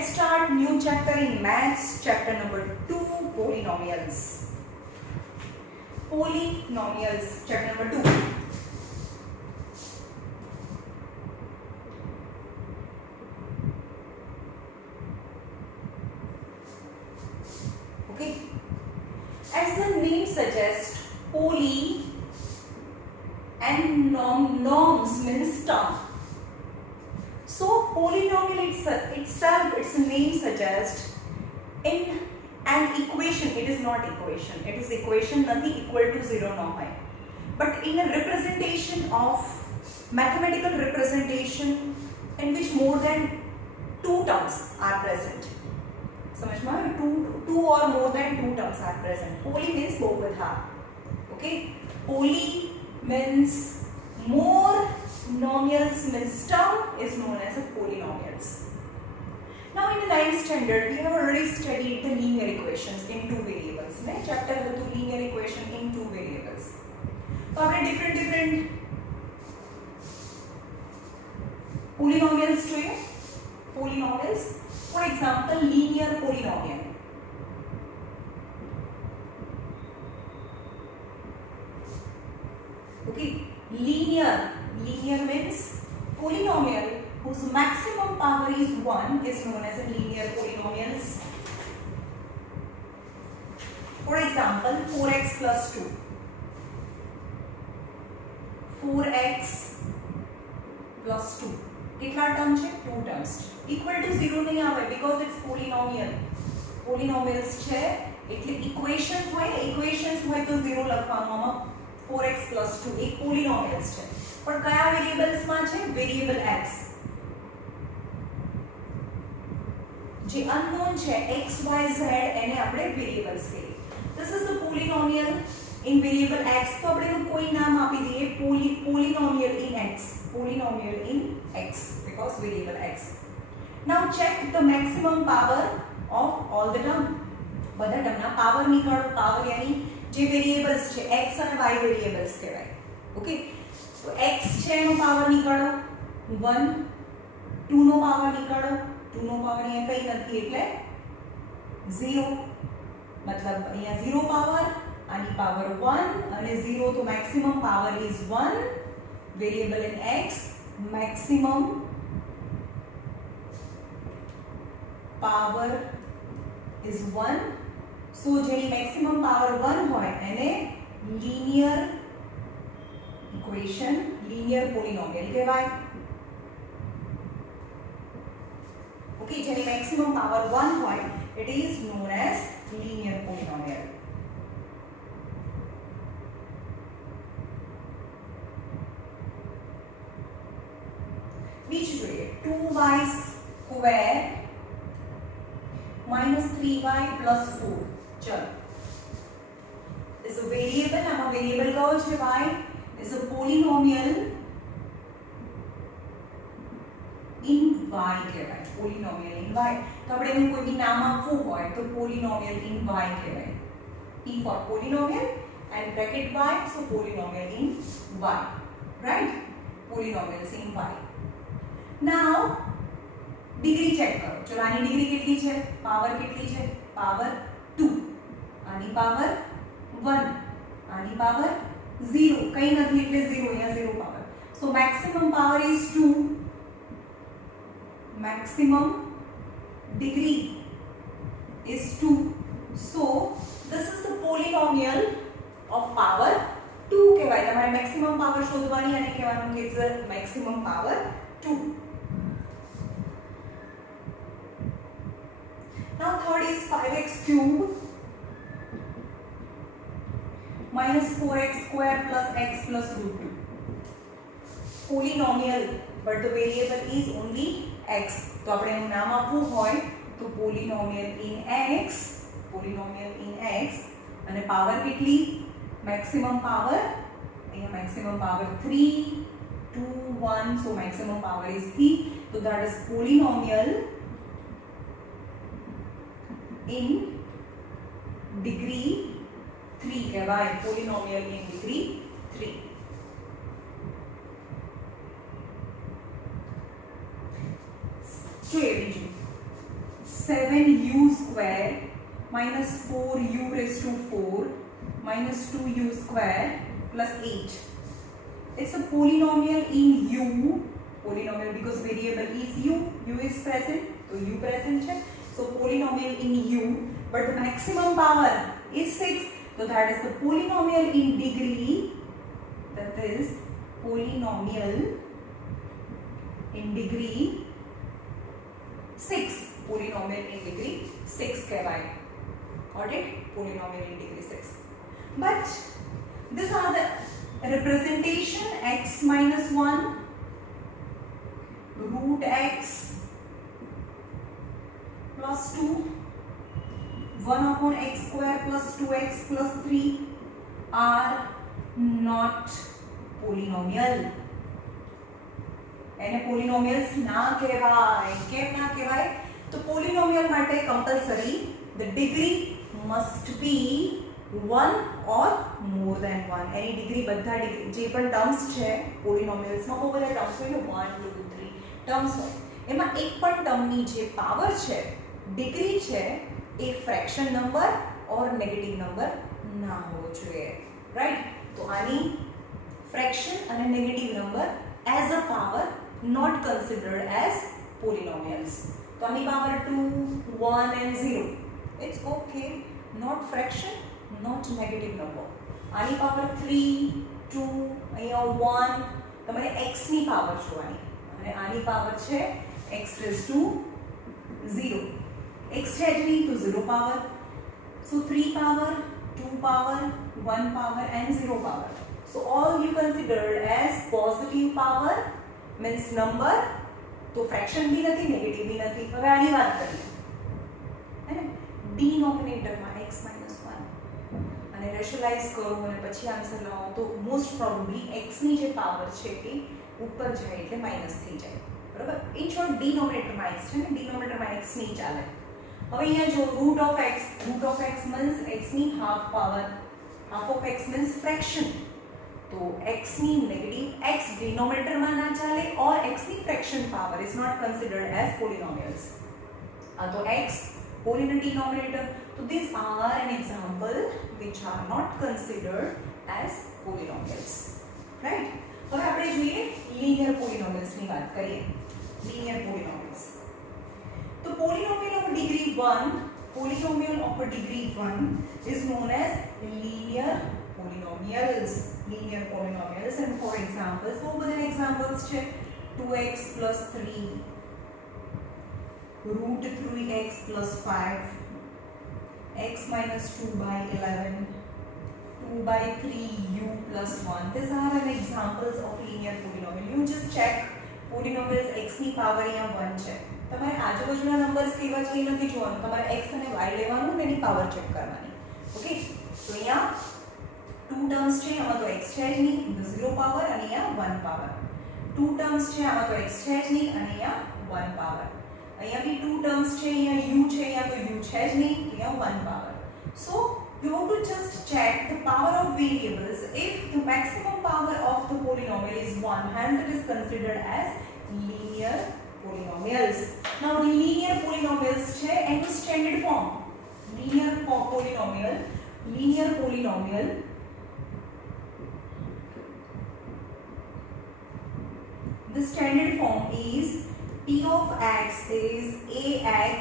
let's start new chapter in maths, chapter number 2, polynomials. Polynomials, chapter number 2. Okay, as the name suggests, poly and norms means term. So polynomial itself, its name suggests, in an equation, it is not equation, it is equation nothing equal to 0 no hai, but in a representation of mathematical representation in which more than two terms are present. समझ में आया? two or more than two terms are present. Poly means बहुविधा. Okay, poly means more, nomials means term is known as a polynomials. Now in the 9th standard we have already studied the linear equations in two variables. ने chapter है तो linear equation in two variables. तो आपने different polynomials જોઈએ. Polynomials, for example, linear polynomial. Okay, linear means polynomial whose maximum power is 1 is known as a linear polynomials. For example, 4x plus 2. 4x plus 2. कितना term છે? 2 terms. Equal to 0 नहीं આવે because it's polynomial. Polynomials છે એટલે equations હોય તો 0 લખવાનું. આમાં 4x plus 2 એક polynomials છે. પણ કયા વેરિયેબલ્સ માં છે? Variable x. જે unknown છે x y z એને આપણે વેરિયેબલ્સ કહીએ. This is the polynomial in variable x. તો આપણે એનું કોઈ નામ આપી દઈએ polynomial in x. Polynomial in x because variable x. Now check the maximum power of all the term. બધા ટર્મના પાવર નીકાળો. પાવર यानी જે વેરિયેબલ્સ છે x અને y વેરિયેબલ્સ કહેવાય. ઓકે, તો x છે એનો પાવર નીકાળો 1, 2 નો પાવર નીકાળો. 2 નો પાવર અહીંયા કઈ નથી એટલે 0. मतलब અહીંયા 0 પાવર, આની પાવર 1 અને 0, તો maximum power is 1. Variable in x, maximum power is 1. So જેની maximum power 1 હોય એને linear equation, linear polynomial કહેવાય. Okay, જેની maximum power 1 હોય it is known as linear polynomial. બીજું જોઈએ 2y square minus 3y plus 4. चलो, is a variable. આમાં variable કયો છે? y is a polynomial in y કહેવાય. polynomial in y. તો આપણે એનું કોઈ બી નામ આપવું હોય તો polynomial in y કહેવાય. P for polynomial and bracket y, so polynomial in y, right? Polynomials in y. Now degree check करो. चलो आनी डिग्री कितनी है? पावर कितनी है? पावर 2. आनी पावर 1, आनी पावर 0. कहीं નથી એટલે 0, અહીંયા 0 power. So maximum power is 2. Maximum degree is 2. So this is the polynomial of power 2 કહેવાય. તમારે maximum power શોધવાની અને કહેવાનું કે it's the maximum power 2. Now third is 5x cube minus 4x square plus x plus root 2. Polynomial, but the variable is only x. तो આપણે એનું નામ આપવું હોય તો polynomial in x. Polynomial in x અને પાવર કેટલી? maximum power, અહીંયા maximum power 3, 2, 1, so maximum power is 3. So that is polynomial in degree 3 કહેવાય. polynomial in degree 3. જોઈએ બીજું 7u square minus 4u raised to 4 minus 2u square plus 8. It's a polynomial in u. Polynomial because variable is u. U is present, so u present है. So polynomial in u, but the maximum power is 6. So that is the polynomial in degree. That is polynomial in degree 6. Polynomial in degree 6 कहवाए. Got it? Polynomial in degree 6. But these are the representation x minus 1, root x plus 2, 1 upon x square plus 2x plus 3 are not polynomial. એને polynomials ના કહેવાય. કેમ ના કહેવાય? તો polynomial માટે compulsory the degree must be 1 or more than 1. Any degree બધા degree જે પણ ટર્મ્સ છે polynomials માં બહુ બધા ટર્મ્સ હોય, 1 2 3 ટર્મ્સ હોય, એમાં એક પણ ટર્મની જે પાવર છે ડિગ્રી છે એ ફ્રેક્શન નંબર ઓર નેગેટિવ નંબર ના હોવો જોઈએ. રાઈટ? તો આની ફ્રેક્શન અને negative number as a power not considered as polynomials. તો આની power 2 1 and 0, it's okay, not fraction, not negative number. આની પાવર 3 2 અહીંયા 1, તમારે x ની પાવર જોવાની અને આની પાવર છે x raised to 0. x છે જ નહીં તો 0 power, so 3 power 2 power 1 power and 0 power. So all you considered as positive power means number, तो फ्रैक्शन भी नहीं, नेगेटिव भी नहीं. હવે આની વાત કરીએ, હે ને, डिनोमिनेटर માં x - 1 અને રેશનલાઇઝ કરો અને પછી આન્સર લાવો તો મોસ્ટ પ્રોબેબલી x ની જે પાવર છે એ ઉપર જાય એટલે માઈનસ થઈ જાય. બરાબર? ઇન શોર્ટ डिनोमिनेटर માં x છે ને, डिनोमिनेटर માં x નહીં ચાલે. હવે અહીંયા જો root of x means x ની half power, half of x means fraction. तो x ની નેગેટિવ x डिनोमिनेटर માં ના ચાલે और x ની fraction power is not considered as polynomials. तो x whole in a denominator, so these are an example which are not considered as polynomials. Right? હવે આપણે જોઈએ linear polynomials ની વાત કરીએ. linear polynomials. तो polynomial of degree 1 is known as linear polynomials. Linear polynomials, and for examples, what were the examples? Check 2x plus 3, root 3x plus 5, x minus 2 by 11, 2 by 3u plus 1. These are an examples of linear polynomial. You just check polynomials x ની power અહીંયા 1 છે. તમારે આજુબાજુના numbers કેવા છે એ નથી જોવાનું, તમારે x અને y લેવાનું અને એની પાવર ચેક કરવાની. ઓકે? તો અહીંયા 2 टर्म्स છે, આમાં તો x છે જ નહીં તો 0 પાવર અને અહીંયા 1 પાવર. 2 टर्म्स છે, આમાં તો x છે જ નહીં અને અહીંયા 1 પાવર. અહીંયા બી 2 टर्म्स છે, અહીંયા u છે, અહીંયા તો u છે જ નહીં તો અહીંયા 1 power. So you have to just check the power of variables. If the maximum power of the polynomial is 1, hence it is considered as linear polynomials. Now linear polynomials છે એનું standard form linear polynomial. The standard form is p of x is ax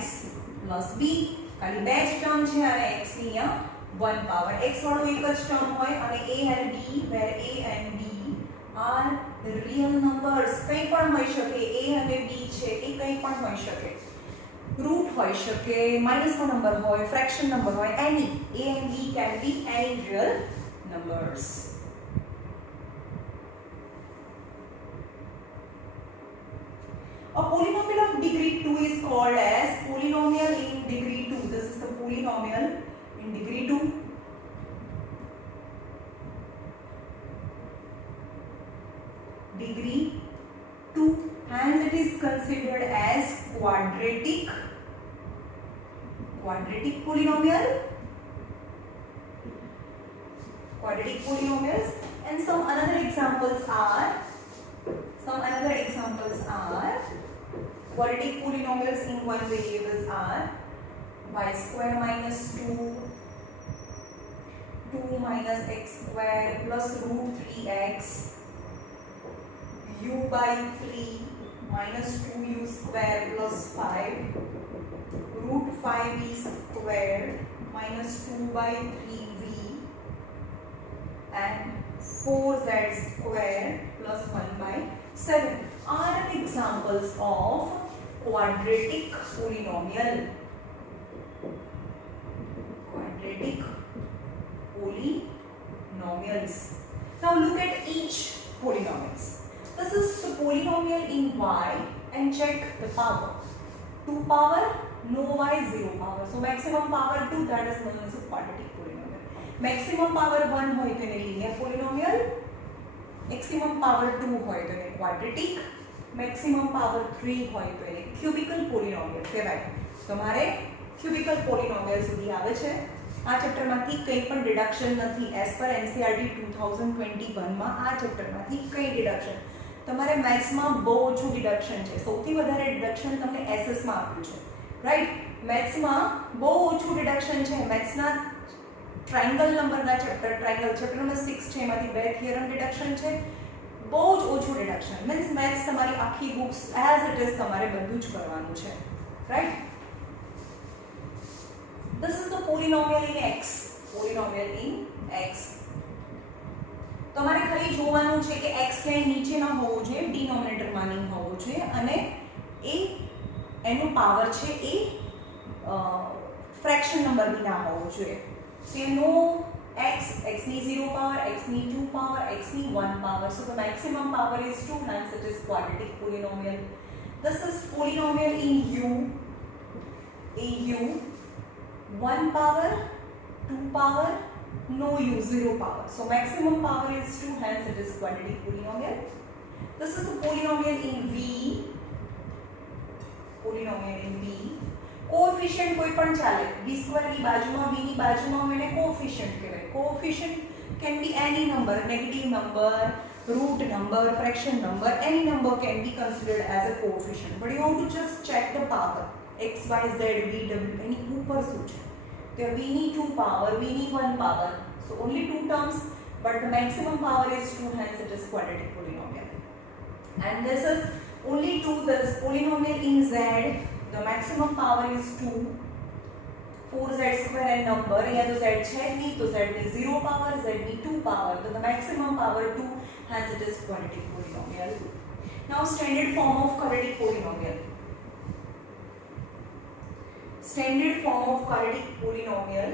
plus b. ખાલી બે જ term છે અને x ની અહીંયા 1 power. x વાળો એક જ ટર્મ હોય અને a and b, where a and b are real numbers. કંઈ પણ હોઈ શકે, a અને b છે એ કંઈ પણ હોઈ શકે, રૂટ હોઈ શકે, માઈનસનો નંબર હોય, ફ્રેક્શન નંબર હોય, any. a and b can be any real numbers. A polynomial of degree 2 is called as polynomial in degree 2. This is the polynomial in degree 2. Degree 2, hence it is considered as quadratic polynomial. Quadratic polynomials, and some another examples are quadratic polynomials in one variables are y square minus 2, 2 minus x square plus root 3x, u by 3 minus 2u square plus 5, root 5v square minus 2 by 3v, and 4z square plus 1 by 7 are examples of quadratic polynomial. Quadratic polynomials. Now look at each polynomials. This is the polynomial in y and check the power. 2 power, no y, 0 power. So maximum power 2, that is known as a quadratic polynomial. Maximum power 1 હોય તો એને linear polynomial, maximum power 2 હોય તો એને quadratic, maximum power 3 હોય તો એને cubical polynomial કહેવાય. તમારે cubical polynomial સુધી આવે છે. આ ચેપ્ટરમાંથી કંઈ પણ ડિડક્શન નથી. એઝ પર NCERT 2021 માં આ ચેપ્ટરમાંથી કંઈ ડિડક્શન તમારે મેથ્સમાં બહુ ઓછું ડિડક્શન છે. સૌથી વધારે ડિડક્શન તમને SS માં આપ્યું છે, રાઈટ? મેથ્સમાં બહુ ઓછું ડિડક્શન છે. મેથ્સના ટ્રાયંગલ નંબરના ટ્રાયંગલ ચેપ્ટર નંબર 6 છે, એમાંથી 2 થિયરમ ડિડક્શન છે. બહુ જ ઓછું ડિડક્શન. મીન્સ મેથ્સ તમારી આખી બુક્સ એઝ ઇટ ઇઝ તમારે બધું જ કરવાનું છે, right? This is the polynomial in x. Polynomial in x. તમારે ખાલી જોવાનું છે કે x લાઈન નીચે ના હોવો જોઈએ, ડિનોમિનેટરમાં નહીં હોવો જોઈએ, અને એ એનું પાવર છે એ ફ્રેક્શન નંબર બી ના હોવો જોઈએ. So you know x ની 0 power, x ની 2 power, x ની 1 power. So the maximum power is 2, hence it is quadratic polynomial. This is polynomial in u. AU 1 power, 2 power, no u, 0 power. So maximum power is 2, hence it is quadratic polynomial. This is the polynomial in V. Polynomial in V. Coefficient कोई पण चाले. V square ની બાજુમાં, V ની બાજુમાં હોય એને coefficient કહેવાય. Coefficient can be any number, negative number, root number, fraction number, any number can be considered as a coefficient. But you have to just check the power. x, y, z, v, w એની ઉપર શું છે? તો v ની 2 power, v ની 1 power. So only 2 terms, but the maximum power is 2, hence it is quadratic polynomial. And this is only 2, there is polynomial in z. The maximum power is 2. 4z square and number. यहाँ तो z है नहीं, तो z ની 0 power, z ની 2 power. So the maximum power 2, hence it is quadratic polynomial. Now standard form of quadratic polynomial. Standard form of quadratic polynomial.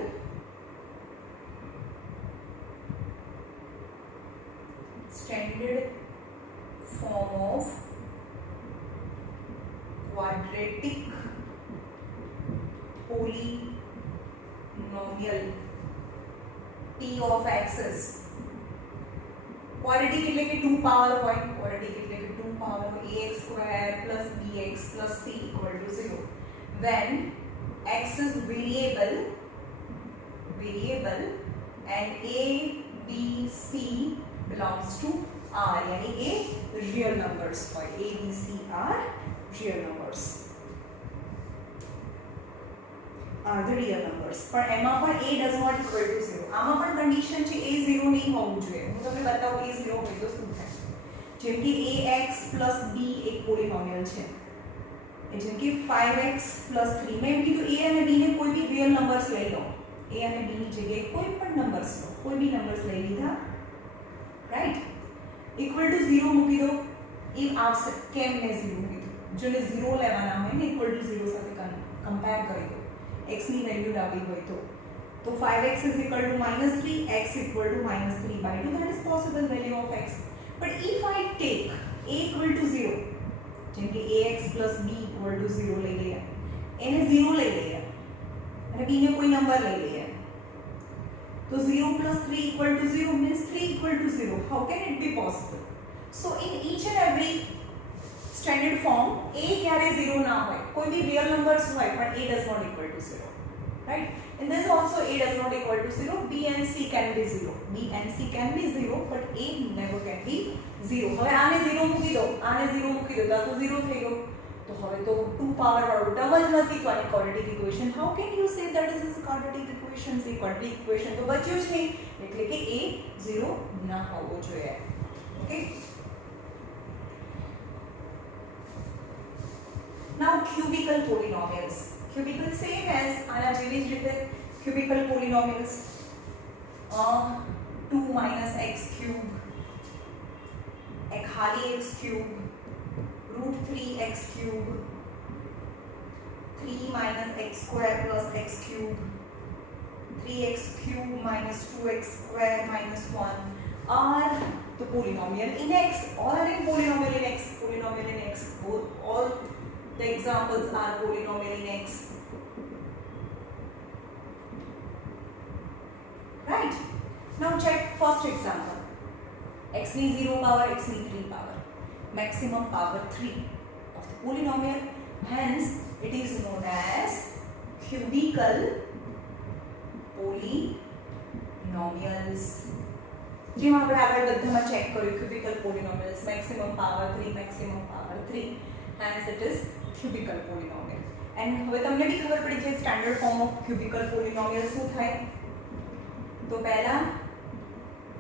Standard form of quadratic polynomial. P of x is quadratic એટલે કે 2 power હોય. Quadratic એટલે કે 2 power ax square plus bx plus c equal to 0. When x is variable and a, b, c belongs to r, यानी a real numbers હોય. a, b, c are real numbers, are the real numbers. પણ એમાં પણ a does not equal to 0. આમાં પણ condition છે a 0 નહીં હોવું જોઈએ. હું તમને બતાવું a 0 હોય તો શું થાય. જેમ કે ax plus b એક પોલિનોમિયલ છે. જેમ કે 5x plus 3. મેં એમ કીધું a અને b ને કોઈ બી રિયલ નંબર્સ લઈ લો. a અને b ની જગ્યાએ કોઈ પણ નંબર્સ લો. કોઈ બી નંબર્સ લઈ લીધા, રાઈટ? ઇક્વલ ટુ 0 મૂકી દો. એ આવશે. કેમ મેં 0 મૂકી? જેને 0 લેવાના હોય ને ઇક્વલ ટુ 0 સાથે કમ્પેર કરી દો. x ની વેલ્યુ લાવી હોય તો 5x is equal to -3, x equal to -3/2. That is possible value of x. But if I take a equal to 0, જેમ કે ax plus b equal to 0 લઈ લઈએ, એને 0 લઈ લઈએ અને b ને કોઈ નંબર લઈ લઈએ, તો 0 plus 3 equal to 0 means 3 equal to 0. How can it be possible? So in each and every standard form a ક્યારે 0 ના હોય. કોઈ બી real numbers હોય પણ a does not equal to 0, right? In this also a does not equal to 0. b and c can be 0. b and c can be 0, but a never can be 0. હવે આને 0 મૂકી દો, આને 0 મૂકી દો તો 0 થઈ ગયો. તો હવે તો 2 પાવર વાળું ટર્મ જ નથી, તો આની quadratic equation how can you say that is a quadratic equation? સે ક્વોડ્રેટિક ઇક્વેશન તો બચ્યું જ નહીં, એટલે કે એ 0 ના હોવો જોઈએ. ઓકે, નાઉ ક્યુબિકલ પોલિનોમિયલ્સ. ક્યુબિકલ સેમ એઝ આના જેવી જ રીતે ક્યુબિકલ પોલિનોમિયલ્સ 2 minus x cube, खाली x cube, root 3x cube, 3 minus x square plus x cube, 3x cube minus 2x square minus 1 are the polynomial in x. All are in polynomial in x. Polynomial in x. Both, all the examples are polynomial in x. Right? Now check first example. X means 0 power, x means 3 power. Maximum power 3 of the polynomial. Hence, it is known as cubical polynomials. જેમ આપણે આગળ બધામાં check કર્યું cubical polynomials, maximum power 3, maximum power 3. Hence, it is cubical polynomial. And હવે તમને બી ખબર પડી છે standard form of cubical polynomial શું થાય? તો પહેલા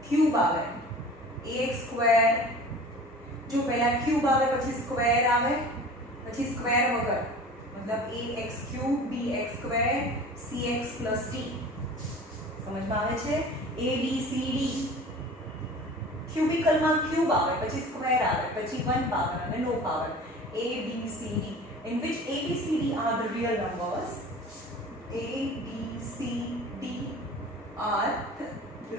ક્યુબ આવે ax સ્ક્વેર, જો પહેલા ક્યુબ આવે પછી સ્ક્વેર આવે, પછી સ્ક્વેર વગર मतलब ax cube bx square cx plus d. સમજમાં આવે છે? a b c d ક્યુબિકલમાં ક્યુબ આવે પછી સ્ક્વેર આવે પછી 1 પાવર અને નો power a b c d, in which a b c d are the real numbers. a b c d are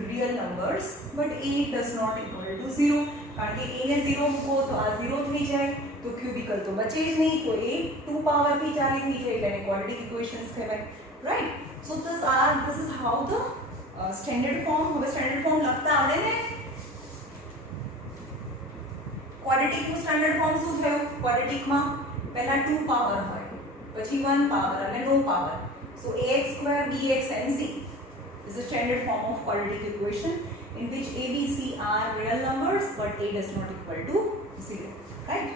real numbers, but a does not equal to 0. કારણ કે a ને 0 મૂકો તો આ 0 થઈ જાય, તો ક્યુબિકલ તો બચે જ નહીં, તો a 2 પાવર થી ચાલી થઈ જાય, એટલે ક્વોડ્રેટિક ઇક્વેશન્સ કહેવાય. Right? So this is how the standard form. હવે સ્ટાન્ડર્ડ ફોર્મ લખતા આવડે ને? ક્વોડ્રેટિક નું સ્ટાન્ડર્ડ ફોર્મ શું થયું? ક્વોડ્રેટિક માં પહેલા 2 પાવર હોય, પછી 1 પાવર અને નો power. So ax square bx and c is the standard form of quadratic equation, in which a, b, c are real numbers, but a does not equal to 0. Right?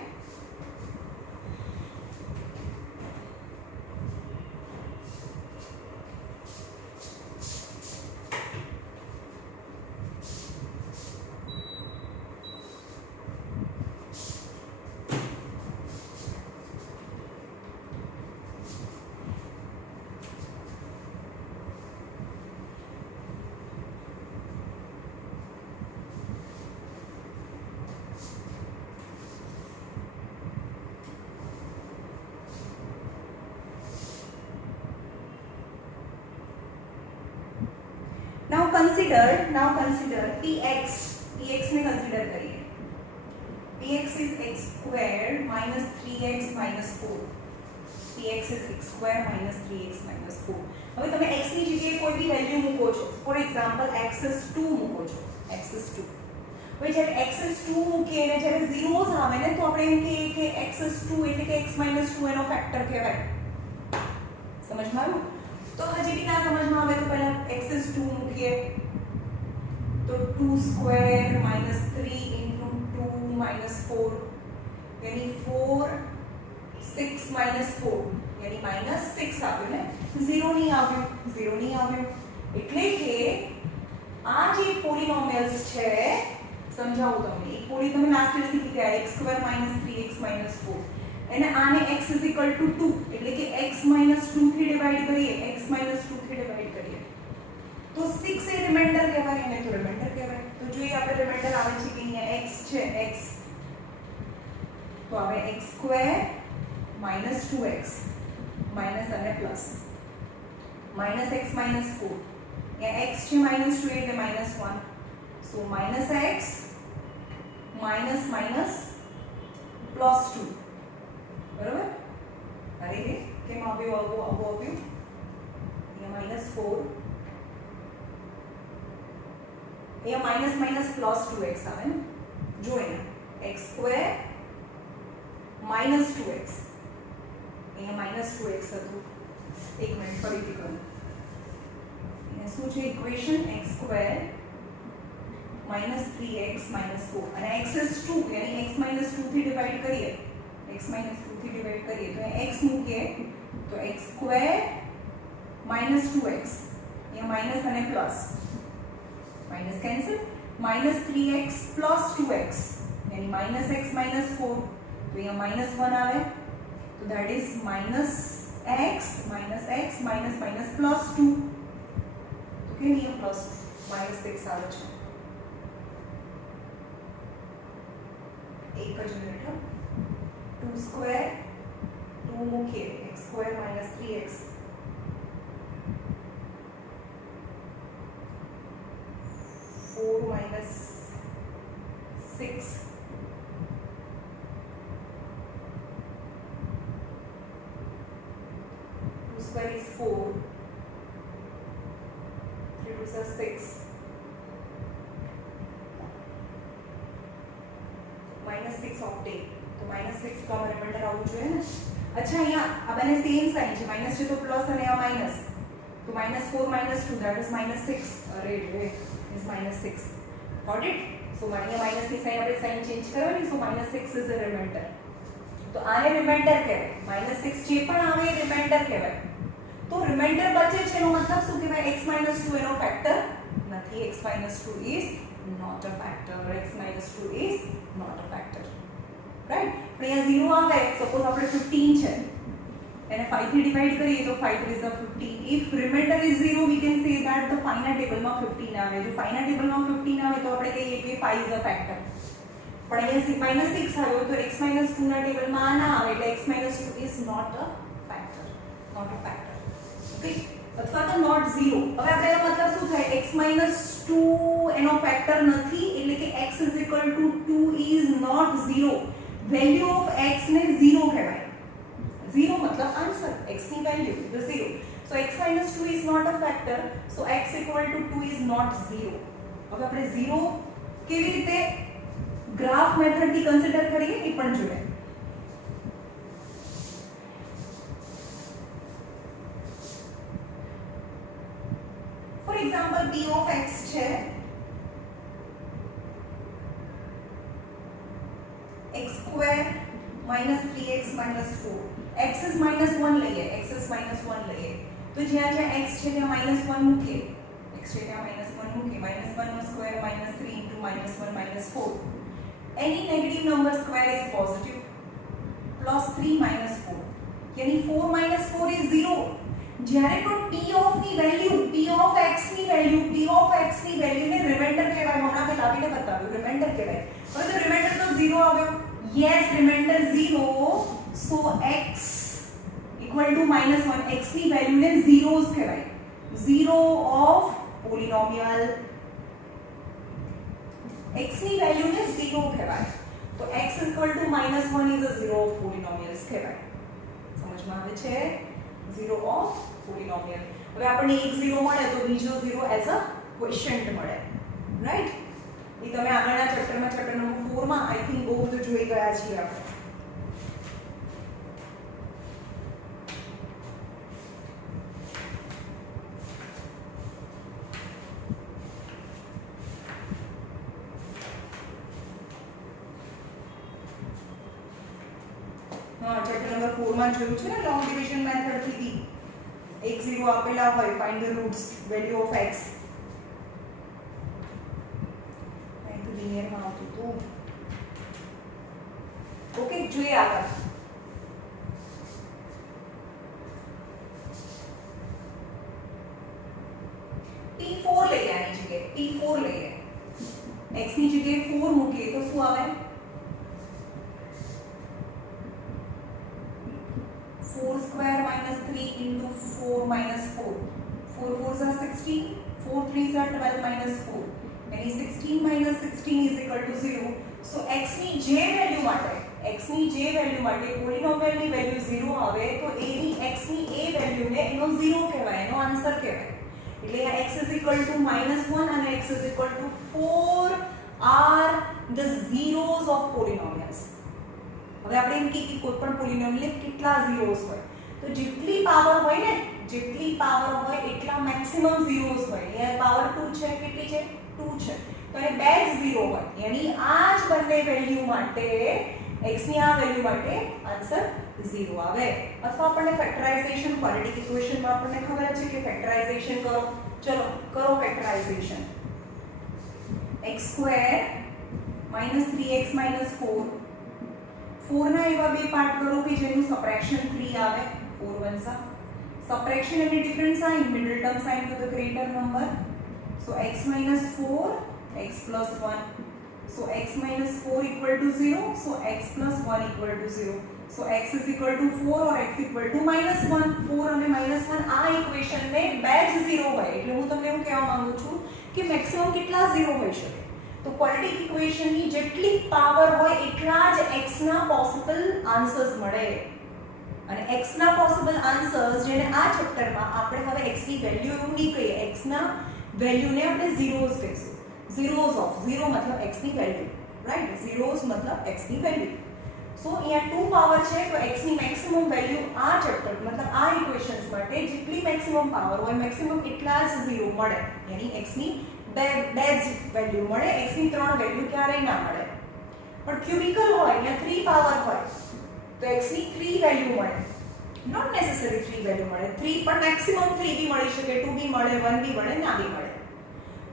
Now consider px. px में consider करिए. px is x squared minus 3x minus 4. px is x squared minus 3x minus 4. હવે તમે x ની જગ્યાએ કોઈ B value મૂકો છો. For example x is 2 મૂકો છો. x is 2. હવે જ્યારે x is 2 મૂકીએ ને જ્યારે zeros આવે ને તો આપણે એમ કહીએ કે x is 2 એટલે કે x minus 2 એનો ફેક્ટર કહેવાય. સમજમાં આવ્યું? તો હજી બી ના સમજમાં આવે તો પહેલા x is 2 મૂકીએ, तो 2 square minus 3 into 2 minus 4 यानी 4 6 minus 4 यानी minus 6 આવ્યું ને, 0 નહીં આવ્યું. એટલે કે આ જે પોલિનોમિયલ્સ છે સમજાવું તમને. એક પોલી તમે લાસ્ટ યર શીખી ગયા x square minus 3x minus 4, અને આને x is equal to 2 એટલે કે x minus 2 થી ડિવાઇડ કરીએ, તો 6 એ રિમાઇન્ડર કહેવાય, એને તો રિમાઇન્ડર કહેવાય. તો જોઈએ આપણે રિમાઇન્ડર આવે છે કે અહીંયા x છે, x તો આવે x square minus 2x minus અને પ્લસ minus x minus 4, અહીંયા x છે minus 2 એટલે minus 1, so minus x minus minus plus 2. બરાબર? અરે કેમ આવ્યું અહીંયા minus 4, ये माइनस माइनस प्लस 2x આવે ને, જો અહીંયા x સ્ક્વેર માઈનસ 2x, અહીંયા માઈનસ 2x હતું. એક મિનિટ ફરીથી કરું. અહીંયા શું છે equation? x square minus 3x minus 4 અને x is 2 यानी x minus 2 થી ડિવાઇડ કરીએ x -2 થી ડિવાઈડ કરીએ તો x મૂકીએ તો x² -2x ये माइनस અને plus minus cancel -3x + 2x यानी -x -4 तो ये -1 आवे तो दैट इज -x +2 तो के ये +6 आवे છે एक જ મિનિટ 2² 2 મૂકીએ x² -3x 4 minus 6 2 square is 4 3 2 are 6 -6 ऑप्टे तो -6 का रिमाइंडर આવવું જોઈએ ને अच्छा અહીંયા આ બંને સેમ સાઇન છે માઈનસ છે તો પ્લસ અને આ માઈનસ તો -4 -2 that is -6 અરે રે is -6 got it so minus ની સાઇન આપણે સાઇન ચેન્જ કરવાની so -6 is a remainder તો આને રિમાઇન્ડર કહેવાય -6 જે પણ આવે એ રિમાઇન્ડર કહેવાય તો રિમાઇન્ડર બચે છે એનો મતલબ શું કહેવાય x - 2 એનો ફેક્ટર નથી x - 2 is not a factor or x - 2 is not a factor right પણ અહીંયા 0 આવે સપોઝ આપણે 15 છે and 5 થી ડિવાઈડ કરીએ તો 5 3 is 15 if remainder is 0 we can say that the final table માં 15 આવે જો final table માં 15 આવે તો આપણે કહીએ કે 5 is a factor પણ અહીંયા -6 આવ્યો તો x - 2 ના ટેબલ માં આ ના આવે એટલે x - 2 is not a factor okay અથવા તો not 0 હવે આપણે એનો મતલબ શું થાય x - 2 એનો ફેક્ટર નથી એટલે કે x = 2 is not 0 value of x ને 0 કહેવાય 0 मतलब आंसर x की value is 0 so x - 2 is not a factor so x = 2 is not 0 હવે આપણે 0 કેવી રીતે ગ્રાફ મેથડ થી કન્સિડર કરીએ એ પણ જોઈએ for example p of x છે x² -3x -4 x is -1 લઈએ x is -1 લઈએ તો જ્યાં જ્યાં x છે ત્યાં -1 મૂકીએ x છે ત્યાં -1 મૂકીએ -1 નો square -3 * -1 -4 any negative number square is positive +3 -4 यानी 4 - 4 is 0 જ્યારે પણ p of ની વેલ્યુ p of x ની વેલ્યુ ને રિમાઇન્ડર કહેવાય હમણાં મેં લાવીને બતાવ્યું રિમાઇન્ડર કહેવાય હવે તો રિમાઇન્ડર તો 0 આવ્યો yes remainder 0 so x equal to -1 x ની વેલ્યુ ને zeros કહેવાય 0 of polynomial x ની વેલ્યુ ને 0 કહેવાય તો x equal to -1 is a 0 of polynomials કહેવાય સમજમાં આવે છે 0 of polynomial હવે આપણને એક 0 મળે તો બીજો 0 એઝ અ ક્વોશન્ટ મળે રાઈટ એ તમે આગળના ચેપ્ટરમાં ચેપ્ટર નંબર 4 માં આઈ થિંક બહુ બધું જોઈ ગયા છીએ આપણે હા ચેપ્ટર નંબર 4 માં જોયું છે ને લોંગ ડિવિઝન મેથડ થી એક 0 આપેલા હોય find the roots value of x linear में આવતું હતું ઓકે જોઈએ આગળ p4 લઈએ આની જગ્યાએ p4 લઈએ x ની જગ્યાએ 4 મૂકીએ તો શું આવે 4² - 3 * 4 - 4 4 4s are 16 4 3s are 12 - 4 यानी 16 - 16 is equal to 0 so x ની જે વેલ્યુ માટે પોલિનોમિયલ ની વેલ્યુ 0 આવે તો એની x ની એ વેલ્યુ ને એનો 0 કહેવાય એનો આન્સર કહેવાય એટલે આ x is equal to -1 અને x is equal to 4 are the zeros of polynomials હવે આપણે એમ કે કોઈ પણ પોલિનોમિયલ કેટલા zeros હોય તો જેટલી પાવર હોય એટલા મેક્સિમમ zeros હોય અહીંયા પાવર 2 છે કેટલી છે 2 છે તો એ બે 0 હોય यानी આ જ બંને વેલ્યુ માટે x ની આ વેલ્યુ માટે આન્સર 0 આવે. અથવા આપણને ફેક્ટરાઇઝેશન ક્વોડ્રેટિક ઇક્વેશનમાં આપણને ખબર છે કે ફેક્ટરાઇઝેશન કરો. ચલો કરો ફેક્ટરાઇઝેશન. x² - 3x - 4 4 ના એવા બે પાર્ટ કરો કે જેનું સબટ્રેક્શન 3 આવે. 4 1 subtraction and a different sign, middle term sign to the greater number. So x minus 4, x plus 1. So x minus 4 equal to 0. So x plus 1 equal to 0. So x is equal to 4 or x equal to minus 1. 4 અને minus 1 આ equation ને બે જ 0 હોય. એટલે હું તમને એવું કહેવા માંગુ છું કે મેક્સિમમ કેટલા 0 હોઈ શકે. તો ક્વોડ્રેટિક ઇક્વેશન ની જેટલી પાવર હોય એટલા જ x ના પોસિબલ આન્સર્સ મળે. અને x ના પોસિબલ આન્સર્સ જેને આ ચેપ્ટરમાં આપણે હવે x ની વેલ્યુ એવું નહીં કહીએ, x ના વેલ્યુને આપણે ઝીરોઝ કહીશું. ઝીરોઝ ઓફ 0 મતલબ x ની વેલ્યુ, રાઈટ? ઝીરોઝ મતલબ x ની વેલ્યુ. સો અહીંયા 2 પાવર છે તો x ની મેક્સિમમ વેલ્યુ આ ચેપ્ટર મતલબ આ ઇક્વેશન્સ માટે જેટલી મેક્સિમમ પાવર હોય મેક્સિમમ એટલા જ 0 મળે. યાની x ની બે જ વેલ્યુ મળે, x ની 3 વેલ્યુ ક્યારેય ના મળે. પણ ક્યુબિકલ હોય અહીંયા 3 પાવર હોય તો x ની 3 વેલ્યુ મળે. નોટ નેસેસરી 3 વેલ્યુ મળે. 3 પણ મેક્સિમમ 3 બી મળી શકે, 2 બી મળે, 1 બી મળે, ના બી મળે.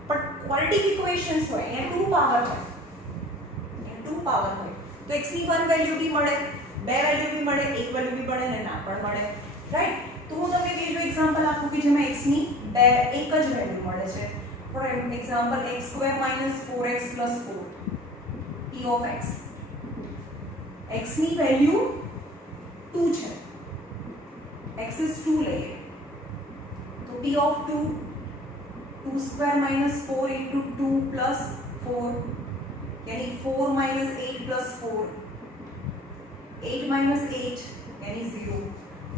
પણ ક્વોડ્રેટિક ઇક્વેશન્સ હોય અહીંયા 2 પાવર હોય. અહીંયા 2 પાવર હોય તો x ની 1 વેલ્યુ બી મળે, 2 વેલ્યુ બી મળે, 1 વેલ્યુ બી મળે ને ના પણ મળે. રાઈટ? તો હું તમને બીજું એક્ઝામ્પલ આપું કે જેમાં x ની એક જ વેલ્યુ મળે છે. For example x² - 4x + 4 p of x. x ની વેલ્યુ 2 છે. x is 2 લઈએ તો p of 2 2² - 4 into 2 plus 4 यानी 4 - 8 plus 4 8 - 8 यानी 0.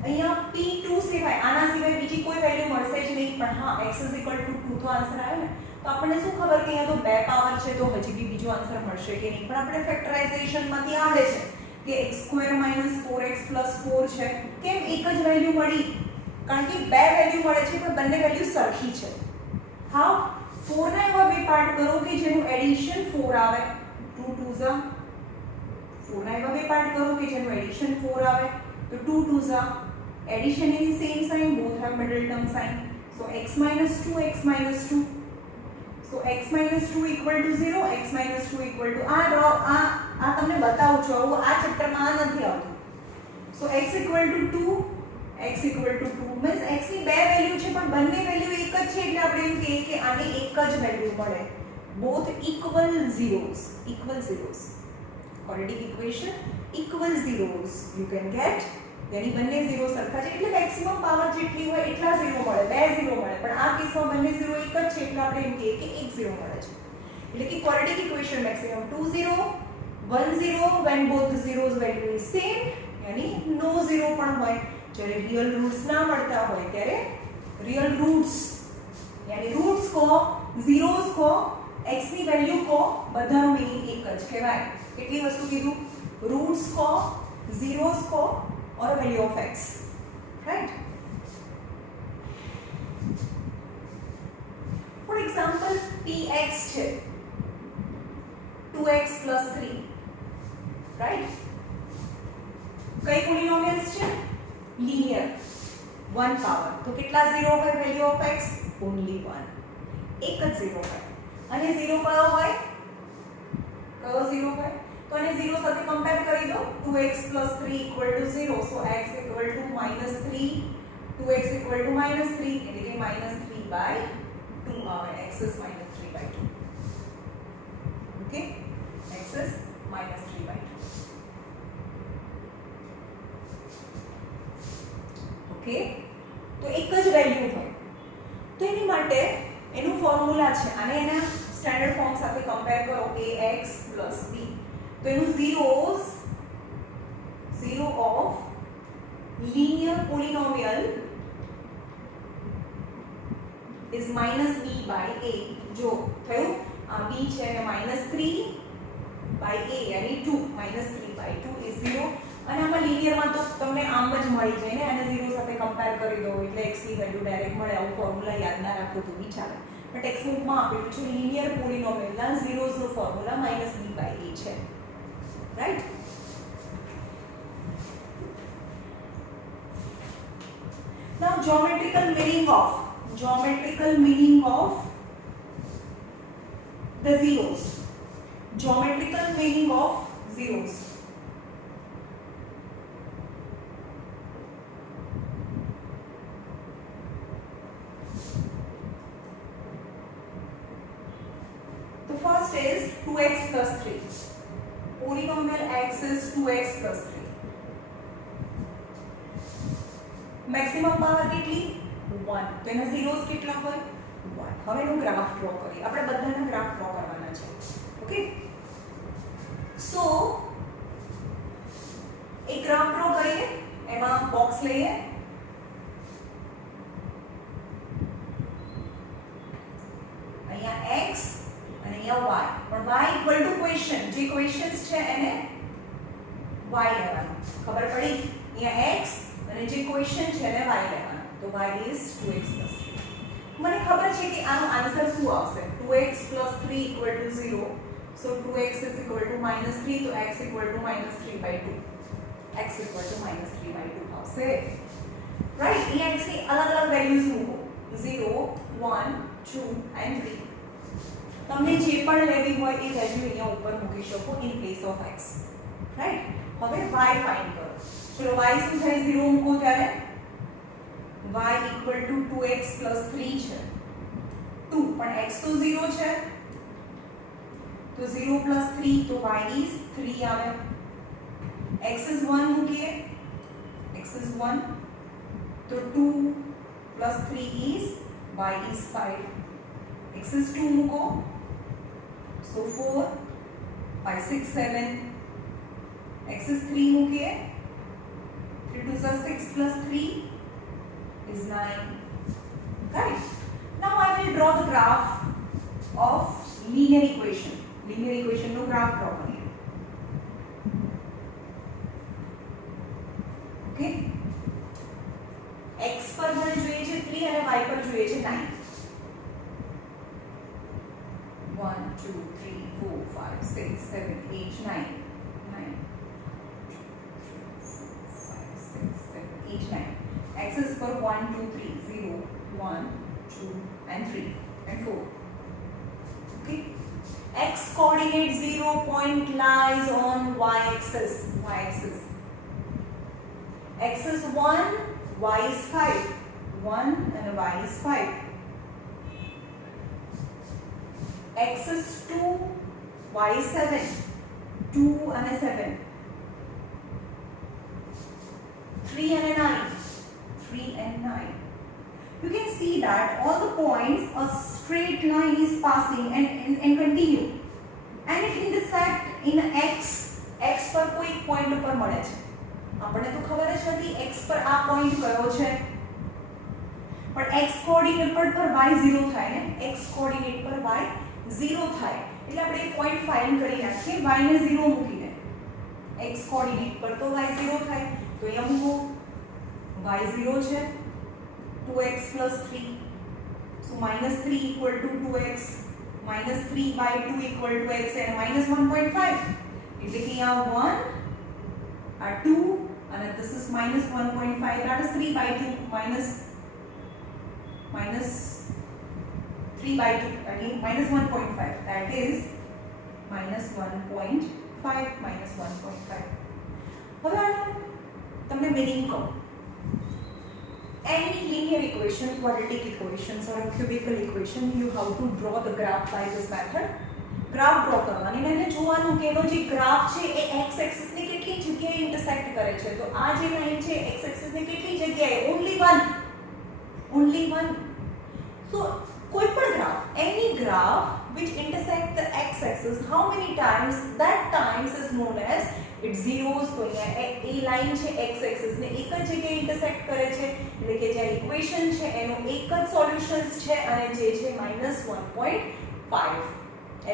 અહીંયા p2 સિવાય આના સિવાય બીજી કોઈ વેલ્યુ મળશે જ નહીં. પણ હા x is equal to 2 તો આન્સર આવે ને. તો આપણને શું ખબર કે અહીંયા તો બે પાવર છે તો હજી બી બીજો આન્સર મળશે કે નહીં. પણ આપણે ફેક્ટરાઇઝેશનમાંથી આવડે છે કે x² - 4x + 4 છે. કેમ એક જ વેલ્યુ મળી? કારણ કે બે વેલ્યુ મળે છે પણ બંને વેલ્યુ સરખી છે. હાઉ? 4 ના એવા બે પાર્ટ કરો કે જેનું એડિશન 4 આવે. 2 2 ઝા 4 ના એવા બે પાર્ટ કરો કે જેનું એડિશન 4 આવે તો 2 2 ઝા addition in same sign, both have middle term sign. So x - 2 x - 2. So x - 2 equal to 0, x - 2 equal to આ તમને બતાવું છું. આવું આ ચેપ્ટરમાં આ નથી આવતું. So x equal to 2, x equal to 2 means x ની બે વેલ્યુ છે પણ બંને વેલ્યુ એક જ છે એટલે આપણે એમ કહીએ કે આને એક જ વેલ્યુ મળે. both equal zeros, equal zeros. quadratic equation equal zeros you can get. यानी બંને 0 સરખા છે એટલે મેક્સિમમ પાવર જેટલી હોય એટલા 0 મળે, બે 0 મળે. પણ આ કેસમાં બંને 0 એક જ છે એટલે આપણે એમ કહીએ કે એક 0 મળે છે. એટલે કે quadratic equation maximum 2 0 1 0 when both the zeros value is same, यानी no 0 પણ હોય. જ્યારે રિયલ રૂટ્સ ના મળતા હોય ત્યારે રિયલ રૂટ્સ यानी રૂટ્સ કો zeros કો x ની વેલ્યુ કો બધાનો મીનિંગ એક જ કહેવાય. કેટલી વસ્તુ કીધું? રૂટ્સ કો zeros કો or a value of x, right? For example px છે 2x + 3, right? કઈ પોલિનોમિયલ્સ છે? Linear 1 power. તો કેટલા 0 હોય વેલ્યુ ઓફ x? only 1. એક જ 0 હોય. અને 0 કયો હોય? કયો 0 હોય? તો આને 0 સાથે કમ્પેર કરી દો. 2x + 3 = 0. So x = -3, 2x = -3 એટલે કે -3/2 આવે. x is -3/2. Okay? x is -3/2. Okay? તો એક જ વેલ્યુ હોય તો એની માટે એનું ફોર્મ્યુલા છે અને એના સ્ટાન્ડર્ડ ફોર્મ સાથે કમ્પેર કરો ax + b. તો એનું zeros, zero of linear polynomial is -b/a. જો થયું આ b છે અને -3/a यानी 2 -3/2 is 0. અને આમાં લિનિયરમાં તો તમને આમ જ મળી જાય ને. અને 0 સાથે કમ્પેર કરી દો એટલે x ની વેલ્યુ ડાયરેક્ટ મળે. આવું ફોર્મ્યુલા યાદ ના રાખો તો બી ચાલે. પણ ટેક્સ્ટબુકમાં આપેલું છે લિનિયર પોલિનોમિયલના zeros નો ફોર્મ્યુલા -b/a છે. Right? geometrical meaning of the zeros. Geometrical meaning of zeros. The first is 2x plus 3. Polynomial x is 2x plus 3. Maximum power કેટલી 1. તો એના zeros કેટલા હોય 1. હવે એનો ગ્રાફ ડ્રો કરીએ. આપણે બધાના ગ્રાફ ડ્રો કરવાના છે. ઓકે, સો એક ગ્રાફ ડ્રો કરીએ. એમાં બોક્સ લઈએ. અહીંયા x અને અહીંયા y. પણ y ઇક્વલ ટુ ક્વેશ્ચન, જે ક્વેશ્ચન્સ છે એને y લેવાનું. ખબર પડી? અહીંયા x અને જે ક્વેશ્ચન છે એને y લેવાનું. તો y is 2x plus 3. મને ખબર છે કે આનો આન્સર શું આવશે. 2x plus 3 equal to 0. So 2x is equal to minus 3. તો x equal to minus 3 by 2. x equal to minus 3 by 2 આવશે. રાઈટ? અહીંયા x ની અલગ અલગ વેલ્યુઝ મૂકો. 0, 1, 2 and 3. તમને જે પણ લેવી હોય એ વેલ્યુ અહીંયા ઉપર મૂકી શકો in place of x. Right? હવે y ફાઇન્ડ કરો. ચલો y શું થાય 0 મૂકો ત્યારે y equal to 2x plus 3 છે. 2 પણ x તો 0 છે. तो 0 plus 3 तो y is 3 આવે. x is 1 મૂકીએ. x is 1 तो 2 plus 3 is y is 5. x is 2 મૂકો. so 4 5 6 7. x is 3 મૂકીએ. 3 2 6 plus 3 is 9. Right? Now I will draw the graph of linear equation. Linear equation no graph draw કરીએ. Okay, x પર મને જોઈએ છે 3 અને y પર જોઈએ છે 9. 1 2 3 4 5 6 7 8 9. 9 2 3 4 5 6 7 8 9. Axis for 1 2 3 0 1 2 and 3 and 4. Okay, x coordinate 0 point lies on y axis. X is 1, y is 5. 1 and y is 5. X is 2, y is 7. 2 and 7. 3 and 9. 3 and 9. You can see that all the points a straight line is passing and continue, and it intersect in x પર કોઈ point ઉપર મળે છે. આપણે તો ખબર જ હતી x પર આ પોઈન્ટ કયો છે, પણ x કોઓર્ડિનેટ પર y 0 થાય ને. x કોઓર્ડિનેટ પર y 0 થાય એટલે આપણે એ પોઈન્ટ ફાઇન્ડ કરી નાખીએ. y ને 0 મૂકીને x કોઓર્ડિનેટ પર તો y 0 થાય. તો અહીંયા મૂકો y 0 છે. 2x plus 3. So minus 3 equal to 2x. Minus 3 by 2 equal to x and minus 1.5. એટલે કે આ 1 આ 2 અને this is minus 1.5. That is 3 by 2 minus 3 by 2 again minus 1.5. That is minus 1.5 minus 1.5. હવે આનો તમને મીનિંગ કહું. Any linear equation, quadratic equations or a cubical equation, you have to draw the graph by this method. Graph draw કરવાની અને જોવાનું કે એનો જે ગ્રાફ છે એ x axis ની કેટલી જગ્યાએ ઇન્ટરસેક્ટ કરે છે. તો આ જે લાઈન છે x axis ની કેટલી જગ્યાએ? only one. So કોઈ પણ graph, any graph which intersect the x axis, how many times? That times is known as its zeros. તો અહીંયા એ લાઈન છે x axis ને એક જ જગ્યાએ ઇન્ટરસેક્ટ કરે છે એટલે કે જે ઇક્વેશન છે એનો એક જ સોલ્યુશન્સ છે અને જે છે -1.5.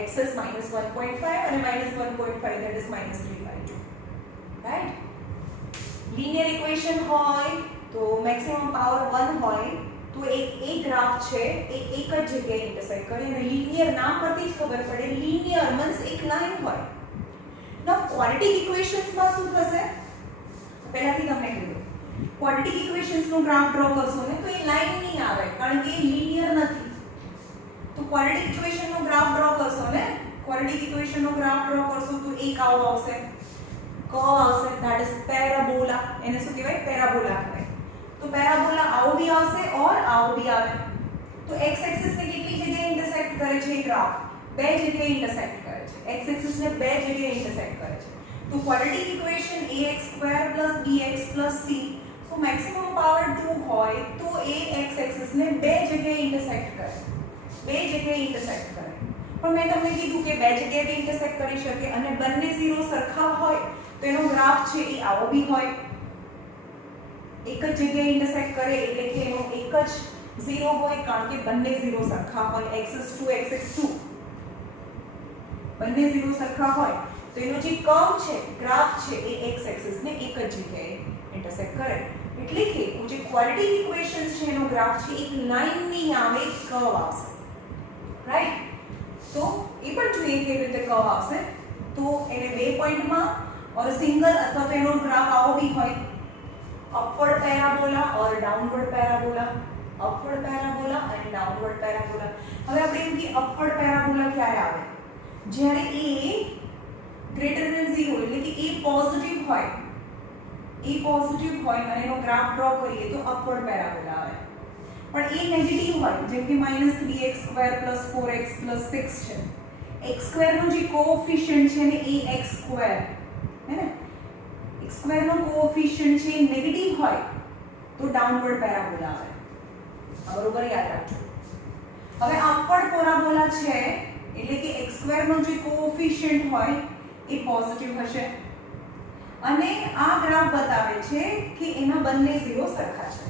x is -1.5 અને -1.5 that is -3/2. Right? Linear equation હોય તો maximum power 1 હોય તો એ ગ્રાફ છે એ એક જ જગ્યાએ ઇન્ટરસેક્ટ કરે અને લિનિયર નામ પરથી જ ખબર પડે. લિનિયર મીન્સ એક લાઈન હોય. Now quadratic equations માં શું થશે? પહેલાથી તમને કીધું ક્વોડ્રેટિક ઇક્વેશન્સ નો ગ્રાફ ડ્રો કરશો ને તો એ લાઈન નહીં આવે કારણ કે એ લિનિયર નથી. તો ક્વોડ્રેટિક ઇક્વેશન નો ગ્રાફ ડ્રો કરશો ને, ક્વોડ્રેટિક ઇક્વેશન નો ગ્રાફ ડ્રો કરશો તો એક આવો આવશે, કર્વ આવશે, ધેટ ઇઝ પેરાબોલા. એને શું કહેવાય? પેરાબોલા કહેવાય. તો પેરાબોલા આવો भी આવશે और આવો भी આવે. તો x એક્સિસ ને કેટલી જગ્યાએ ઇન્ટરસેક્ટ કરે છે એ ગ્રાફ? બે જગ્યાએ ઇન્ટરસેક્ટ કરે છે. x એક્સિસ ને બે જગ્યાએ ઇન્ટરસેક્ટ કરે છે. તો quadratic equation ax² + bx + c સો મેક્સિમમ પાવર 2 હોય તો એ x એક્સિસ ને બે જગ્યાએ ઇન્ટરસેક્ટ કરે. બે જગ્યાએ ઇન્ટરસેક્ટ કરે. પણ મેં તમને કીધું કે બે જગ્યાએ ઇન્ટરસેક્ટ કરી શકે અને બંને ઝીરો સરખા હોય તો એનો ગ્રાફ છે એ આવો भी હોય. એક જ જગ્યાએ ઇન્ટરસેક્ટ કરે એટલે કે એનો એક જ ઝીરો હોય કારણ કે બંને ઝીરો સરખા હોય. x2 x2 બંને ઝીરો સરખા હોય તો એનો જે કર્વ છે, ગ્રાફ છે એ x એક્સિસ ને એક જ જગ્યાએ ઇન્ટરસેક્ટ કરે. એટલે કે જે ક્વોડ્રેટિક ઇક્વેશન્સ છે એનો ગ્રાફ છે એક લાઈન નહીં આવે, એક કર્વ આવશે. રાઈટ? તો એ પણ જોઈએ કેવી રીતે કર્વ આવશે. તો એને બે પોઈન્ટમાં और सिंगल अथवा तो एनो ग्राफ आओ भी होय, अपवर्ड पैराबोला और डाउनवर्ड पैराबोला, अपवर्ड पैराबोला અને डाउनवर्ड पैराबोला. હવે આપણે એમ કે अपवर्ड पैराबोला ક્યારે આવે? જ્યારે a ગ્રેટર ધેન 0 એટલે કે a પોઝિટિવ હોય, a પોઝિટિવ હોય અને એનો ગ્રાફ ડ્રો કરીએ તો अपवर्ड पैराबोला આવે. પણ a નેગેટિવ હોય જેમ કે -3x² + 4x + 6 છે. x² નો જે કોએફિશિયન્ટ છે ને એ x² है ना, x² નો કોએફિશિયન્ટ છે નેગેટિવ હોય તો ડાઉનવર્ડ પેરાબોલા આવે. આ બરોબર યાદ રાખજો. હવે અપવર્ડ પેરાબોલા છે એટલે કે x² નો જે કોએફિશિયન્ટ હોય એ પોઝિટિવ હશે અને આ ગ્રાફ બતાવે છે કે એના બંને ઝીરો સરખા છે.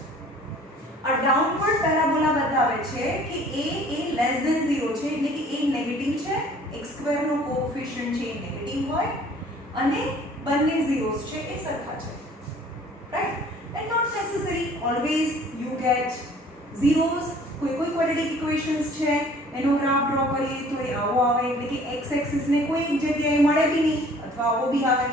આ ડાઉનવર્ડ પેરાબોલા બતાવે છે કે a લેસ ધેન 0 છે એટલે કે a નેગેટિવ છે, x² નો કોએફિશિયન્ટ છે એ નેગેટિવ હોય અને બંને zeros છે એ સરખા છે. Right? And not necessary always you get zeros. કોઈ ક્વોડ્રેટિક ઇક્વેશન્સ છે એનો ગ્રાફ ડ્રો કરીએ તો એ આવો આવે એટલે કે x એક્સિસ ને કોઈ એક જગ્યાએ મળે भी નહીં અથવા આવો भी આવે.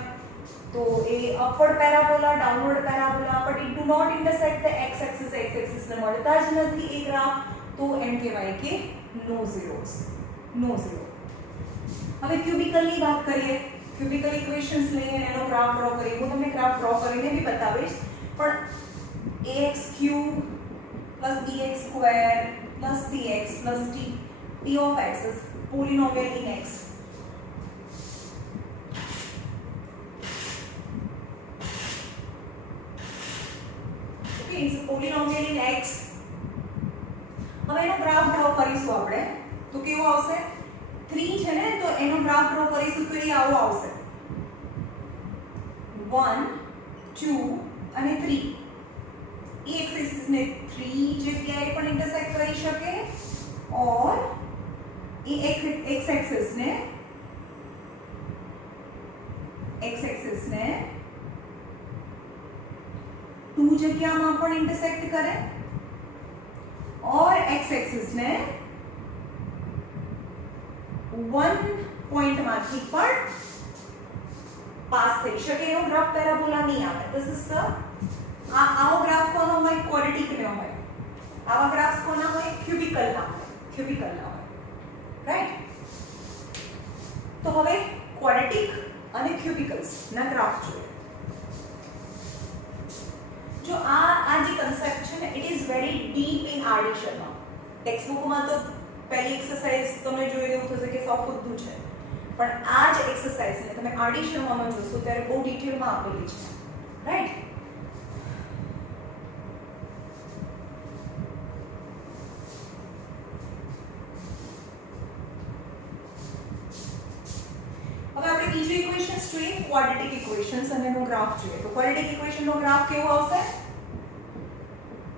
તો એ upward parabola, downward parabola, but it do not intersect the x axis ને મળતા જ નથી એ ગ્રાફ. તો એમ કહેવાય કે નો zeros, નો ઝીરો. હવે ક્યુબિકલની વાત કરીએ. ક્યુબિકલ ઇક્વેશન્સ લઈને એનો ગ્રાફ ડ્રો કરીએ. હું તમને ગ્રાફ ડ્રો કરીને भी બતાવીશ. પણ ax³ + bx² + cx + t of x is polynomial in x. Okay, it's a polynomial in x. હવે એનો ગ્રાફ ડ્રો કરીશું આપણે તો કેવો આવશે? 3 છે ને તો એનો ગ્રાફ ડ્રો કરીશું તો એ આવો આવશે 1 2 અને 3. એ એક્સિસ ને 3 જગ્યાએ પણ ઇન્ટરસેક્ટ કરી શકે और એ x એક્સિસ ને 2 જગ્યામાં પણ ઇન્ટરસેક્ટ કરે और x એક્સિસ ને 1 પોઈન્ટમાંથી પણ પાસ થઈ શકે એવો ગ્રાફ પેરાબોલા નહીં આવે. ધીસ ઇઝ ધ આવો ગ્રાફ કોનો હોય? ક્વોડ્રેટિક નો હોય. આવા ગ્રાફ્સ કોના હોય? ક્યુબિકલ ના હોય. ક્યુબિકલ ના હોય. રાઈટ? તો હવે ક્વોડ્રેટિક અને ક્યુબિકલ્સ ના ગ્રાફ જોઈએ. જો આ જે કન્સેપ્ટ છે ને it is very deep in RD Sharma. Text બુકમાં તો પહેલી એક્સરસાઇઝ તમે જોઈ એવું થશે કે સોફુદ્દું છે, પણ આ જ એક્સરસાઇઝને તમે આરડી શર્મામાં જોશો ત્યારે બહુ ડિટેલમાં આપેલી છે. રાઈટ? હવે આપણે બીજી ઇક્વેશન્સ જોઈએ, ક્વોડ્રેટિક ઇક્વેશન્સ અને એનો ગ્રાફ જોઈએ. તો ક્વોડ્રેટિક ઇક્વેશનનો ગ્રાફ કેવો આવશે?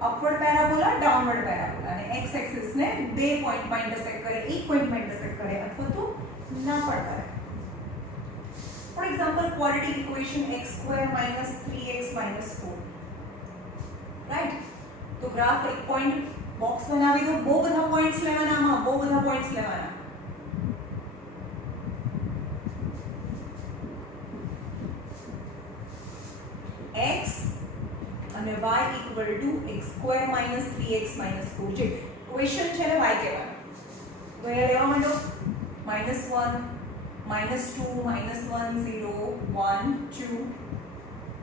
અપવર્ડ પેરાબોલા, ડાઉનવર્ડ પેરાબોલા અને x એક્સિસ ને બે પોઈન્ટમાં ઇન્ટરસેક્ટ કરે, એક પોઈન્ટમાં ઇન્ટરસેક્ટ કરે અથવા તો ના પણ કરે. For example quadratic equation x² - 3x - 4. Right? તો ગ્રાફ એક પોઈન્ટ બોક્સ બનાવી દો. બહુ બધા પોઈન્ટ્સ લેવાના, આમાં બહુ બધા પોઈન્ટ્સ લેવાના. x અને y equal to x square minus 3x minus 4 જે ક્વેશ્ચન છે ને y કહેવાનું તો એ લેવા માંડો -1 -2 -1 0 1 2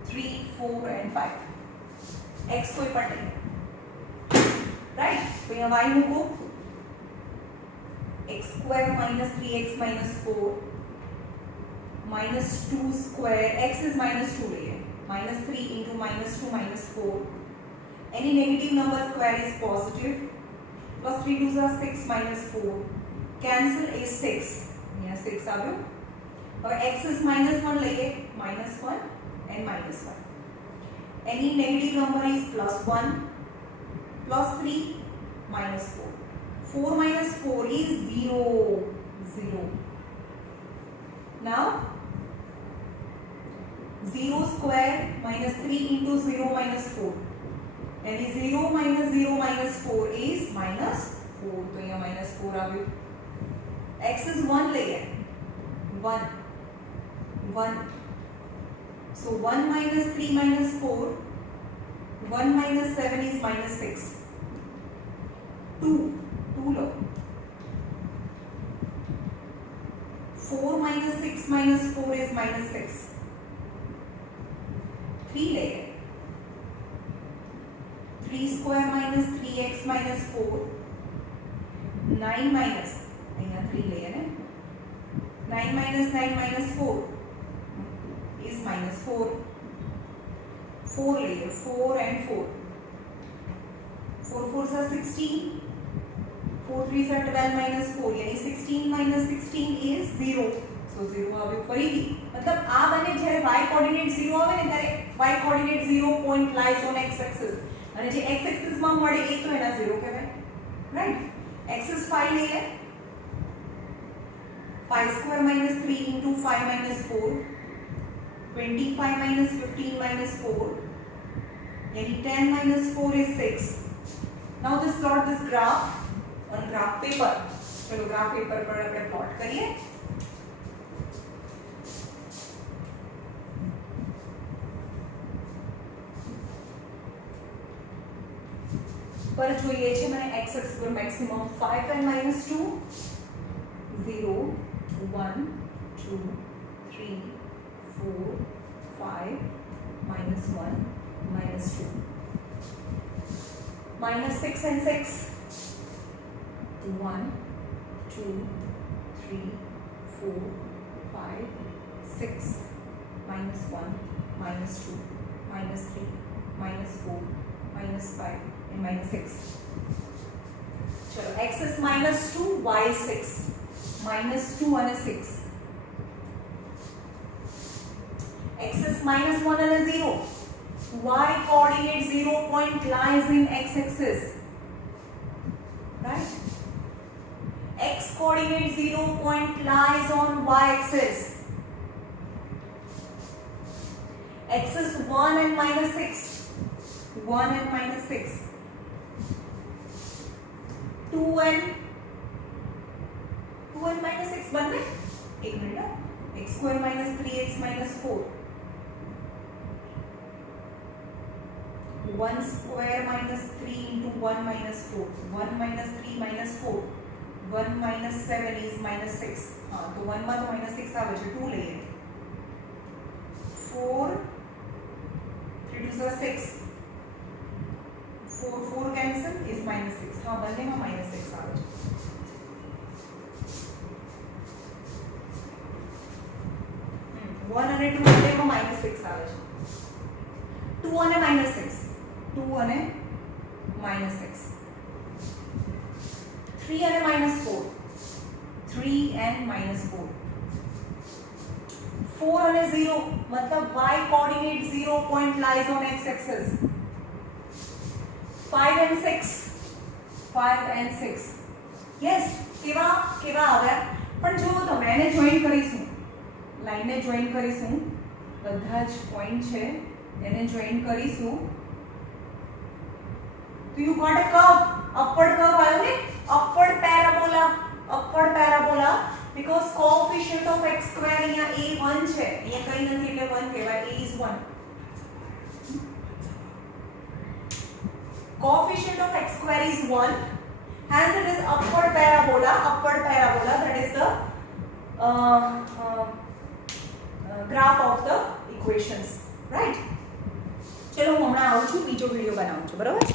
3 4 and 5 x કોઈ પણ નહીં રાઈટ તો અહીંયા y મૂકો x square minus 3x minus 4 minus 2 square x is minus 2 लिए minus 3 into minus 2 minus 4 any negative number square is positive plus 3 2s are 6 minus 4 cancel is 6 यहाँ 6 आ गयो और x is minus 1 लिए minus 1 and minus 1 any negative number is plus 1 plus 3 minus 4 4 minus 4 is 0 now 0 square minus 3 into 0 minus 4 यानी 0 minus 0 minus 4 is minus 4 तो यहाँ minus 4 आ गई x is 1 ले गए 1 so 1 minus 3 minus 4 1 minus 7 is minus 6 2 low 4 minus 6 minus 4 is minus 6 3 ले 3 square minus 3x minus 4 9 minus यहाँ 3 ले ना 9 minus 9 minus 4 is minus 4 4 ले 4 and 4 4 4s are 16 4 3s are 12 minus 4 यानी 16 minus 16 is 0 so 0 આવે ફરીથી મતલબ આ બને જ્યારે y કોઓર્ડિનેટ 0 આવે ને ત્યારે y coordinate 0 point lies on x axis અને જે x axis માં મળે એ તો એના 0 કહેવાય રાઈટ x is 5 લઈએ 5 square minus 3 into 5 minus 4 25 minus 15 minus 4 यानी 10 minus 4 is 6 now this plot this graph on graph paper चलो graph paper पर આપણે plot करिए पर જોઈએ છે મને x axis પર maximum 5 and minus 2 0 1 2 3 4 5 minus 1 minus 2 minus 6 and 6 1 2 3 4 5 6 minus 1 minus 2 minus 3 minus 4 minus 5 and minus 6 चलो x is minus 2 y is 6 minus 2 and 6 x is minus 1 and 0 y coordinate 0 point lies in x axis right x coordinate 0 point lies on y axis x is 1 and minus 6 1 and minus 6 2 and minus 6 बन गए एक minute x square minus 3x minus 4 1 square minus 3 into 1 minus 4 1 minus 3 minus 4 1 minus 7 is minus 6 हाँ तो 1 में तो minus 6 आवे जो 2 ले 4 3 2 is 6 4 cancel is minus 6 हाँ बनने में minus 6 आवे 1 અને 2 બંને માં minus 6 આવે છે 2 અને minus 6 2 અને minus 6 3 અને minus 4 3 and minus 4 4 અને 0 मतलब y coordinate 0 point lies on x axis 5 and 6 5 and 6 yes કેવા આવ્યા પણ જો તમે એને જોઈન કરીશું લાઈન ને જોઈન કરીશું બધા જ પોઈન્ટ છે એને જોઈન કરીશું તો you got a curve upward curve આવ્યો ને upward parabola because coefficient of x square અહીંયા a1 છે અહીંયા કઈ નથી એટલે 1 કહેવાય a is 1 coefficient of x square is 1, hence it is upward parabola, that is the graph of the equations, right? ચલો હું હમણાં આવું છું, બીજો વિડિયો બનાવું છું, બરાબર?